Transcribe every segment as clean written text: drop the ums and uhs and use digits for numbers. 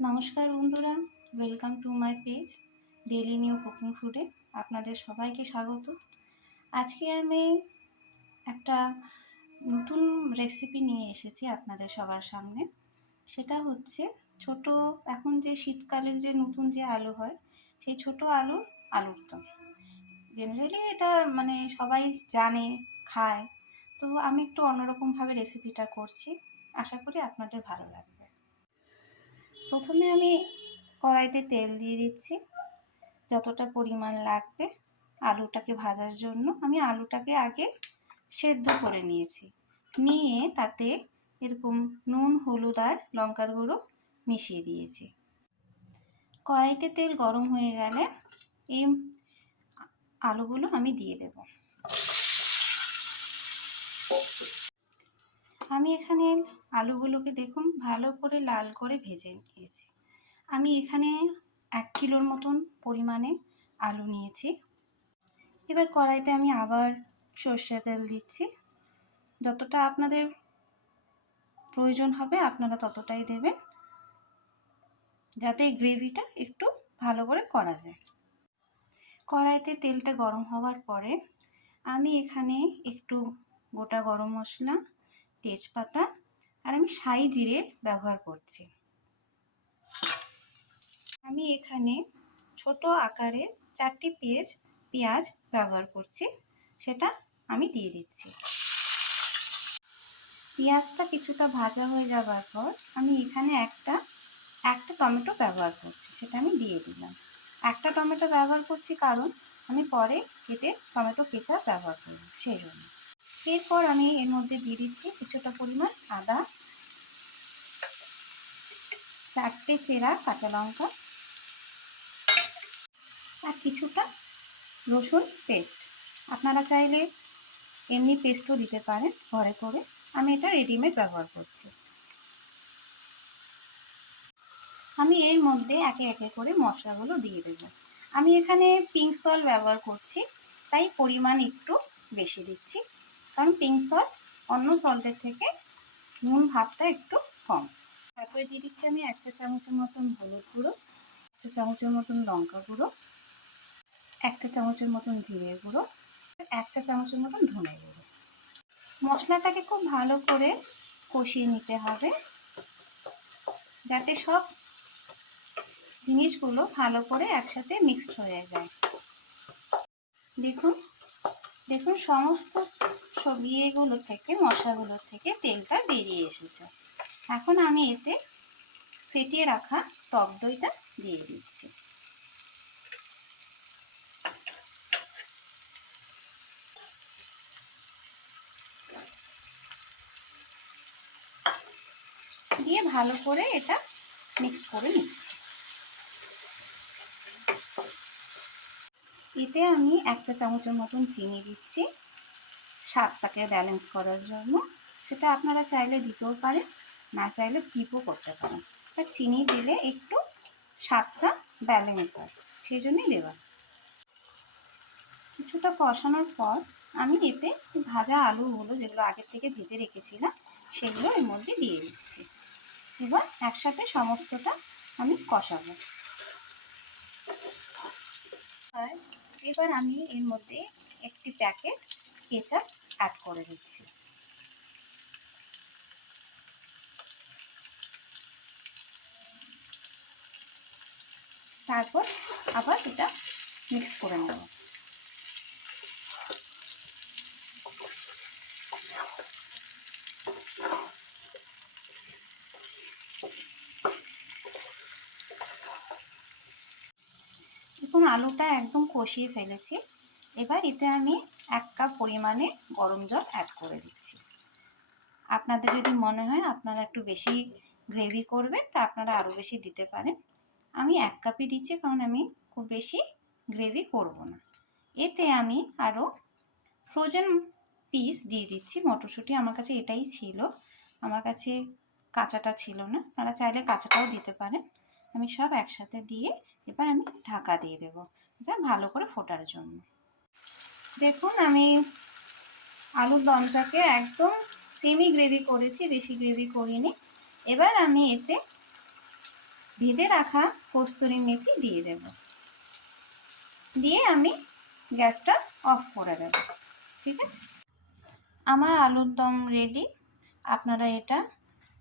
নমস্কার বন্ধুরা, welcome to my page daily new cooking ফুডে আপনাদের সবাইকে স্বাগত। আজকে আমি একটা নতুন রেসিপি নিয়ে এসেছি আপনাদের সবার সামনে। সেটা হচ্ছে ছোট, এখন যে শীতকালের যে নতুন যে আলু হয়, সেই ছোট আলুর দম। জেনারেলি এটা সবাই জানে, খায়। তো আমি একটু অন্যরকমভাবে রেসিপিটা করছি, আশা করি আপনাদের ভালো লাগবে। প্রথমে আমি কড়াইতে তেল দিয়ে দিচ্ছি যতটা পরিমাণ লাগবে আলুটাকে ভাজার জন্য। আমি আলুটাকে আগে সেদ্ধ করে নিয়েছি, নিয়ে তাতে এরকম নুন, হলুদ আর লঙ্কার গুঁড়ো মিশিয়ে দিয়েছি। কড়াইতে তেল গরম হয়ে গেলে এই আলুগুলো আমি দিয়ে দেব। আমি এখানে আলুগুলোকে দেখুন ভালো করে লাল করে ভেজে নিয়েছি। আমি এখানে 1 কিলোর মতন পরিমাণে আলু নিয়েছি। এবার কড়াইতে আমি আবার সর্ষের তেল দিচ্ছি। যতটা আপনাদের প্রয়োজন হবে আপনারা ততটাই দেবেন, যাতে এই গ্রেভিটা একটু ভালো করে করা যায়। কড়াইতে তেলটা গরম হওয়ার পরে আমি এখানে একটু গোটা গরম মশলা, তেজপাতা আর আমি সাই জিরে ব্যবহার করছি। আমি এখানে ছোট আকারে 4টি পেঁয়াজ ব্যবহার করছি, সেটা আমি দিয়ে দিচ্ছি। পেঁয়াজটা কিছুটা ভাজা হয়ে যাবার পর আমি এখানে একটা টমেটো ব্যবহার করছি, সেটা আমি দিয়ে দিলাম। একটা টমেটো ব্যবহার করছি কারণ আমি পরে কেটে টমেটো কেচাপ ব্যবহার করব, সেই জন্য। এরপর আমি এর মধ্যে দিয়ে দিচ্ছি কিছুটা পরিমাণ আদা, 4টে চেরা কাঁচা লঙ্কা আর কিছুটা রসুন পেস্ট। আপনারা চাইলে এমনি পেস্টও দিতে পারেন ঘরে করে, আমি এটা রেডিমেড ব্যবহার করছি। আমি এর মধ্যে একে একে করে মশলাগুলো দিয়ে দেব। আমি এখানে পিঙ্ক সল্ট ব্যবহার করছি, তাই পরিমাণ একটু বেশি দিচ্ছি, কারণ পিঙ্ক সল্ট অন্য সল্টের থেকে নুন ভাবটা একটু কম। তারপরে দিয়ে দিচ্ছি আমি 1 চা চামচের মতন হলুদ গুঁড়ো, 1 চা চামচের মতন লঙ্কা গুঁড়ো, 1 চা চামচের মতন জিরে গুঁড়ো, 1 চা চামচের মতন ধনে গুঁড়ো। মশলাটাকে খুব ভালো করে কষিয়ে নিতে হবে, যাতে সব জিনিসগুলো ভালো করে একসাথে মিক্সড হয়ে যায়। দেখুন দেখুন সমস্ত ইয়েগুলো থেকে, মশলাগুলো থেকে তেলটা বেরিয়ে এসেছে। এখন আমি এতে ফেটিয়ে রাখা টক দইটা দিয়ে দিচ্ছি। দিয়ে ভালো করে এটা মিক্সড করে নিচ্ছি। এতে আমি 1 চা চামচের মতন চিনি দিচ্ছি স্বাদটাকে ব্যালেন্স করার জন্য। সেটা আপনারা চাইলে দিতেও পারেন, না চাইলে স্কিপও করতে পারেন। আর চিনি দিলে একটু স্বাদটা ব্যালেন্স হয়, সেই জন্যই দেওয়া। কিছুটা কষানোর পর আমি এতে ভাজা আলুগুলো, যেগুলো আগের থেকে ভেজে রেখেছিলাম, সেগুলো এর মধ্যে দিয়ে দিচ্ছি। এবার একসাথে সমস্তটা আমি কষাবো। আর এবার আমি এর মধ্যে একটি প্যাকেট কেচাপ অ্যাড করে দিচ্ছি। তারপর আবার এটা মিক্স করে নেব। দেখুন আলুটা একদম কষিয়ে ফেলেছি। এবার এতে আমি 1 কাপ পরিমাণে গরম জল অ্যাড করে দিচ্ছি। আপনাদের যদি মনে হয় আপনারা একটু বেশি গ্রেভি করবেন, তা আপনারা আরও বেশি দিতে পারেন। আমি 1 কাপই দিচ্ছি, কারণ আমি খুব বেশি গ্রেভি করব না। এতে আমি আরও ফ্রোজেন পিস দিয়ে দিচ্ছি। মটরশুঁটি আমার কাছে এটাই ছিল, আমার কাছে কাঁচাটা ছিল না, আপনারা চাইলে কাঁচাটাও দিতে পারেন। আমি সব একসাথে দিয়ে এবার আমি ঢাকা দিয়ে দেবো, এটা ভালো করে ফোটার জন্য। দেখুন আমি আলুর দমটাকে একদম সেমি গ্রেভি করেছি, বেশি গ্রেভি করিনি। এবার আমি এতে ভেজে রাখা কস্তুরি মেথি দিয়ে দেব, দিয়ে আমি গ্যাসটা অফ করে দেব। ঠিক আছে, আমার আলুর দম রেডি। আপনারা এটা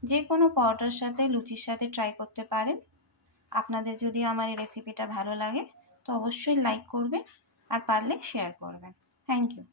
যে কোনো পরোটার সাথে, লুচির সাথে ট্রাই করতে পারেন। আপনাদের যদি আমার এই রেসিপিটা ভালো লাগে তো অবশ্যই লাইক করবেন, আর পারলে শেয়ার করবেন। Thank you.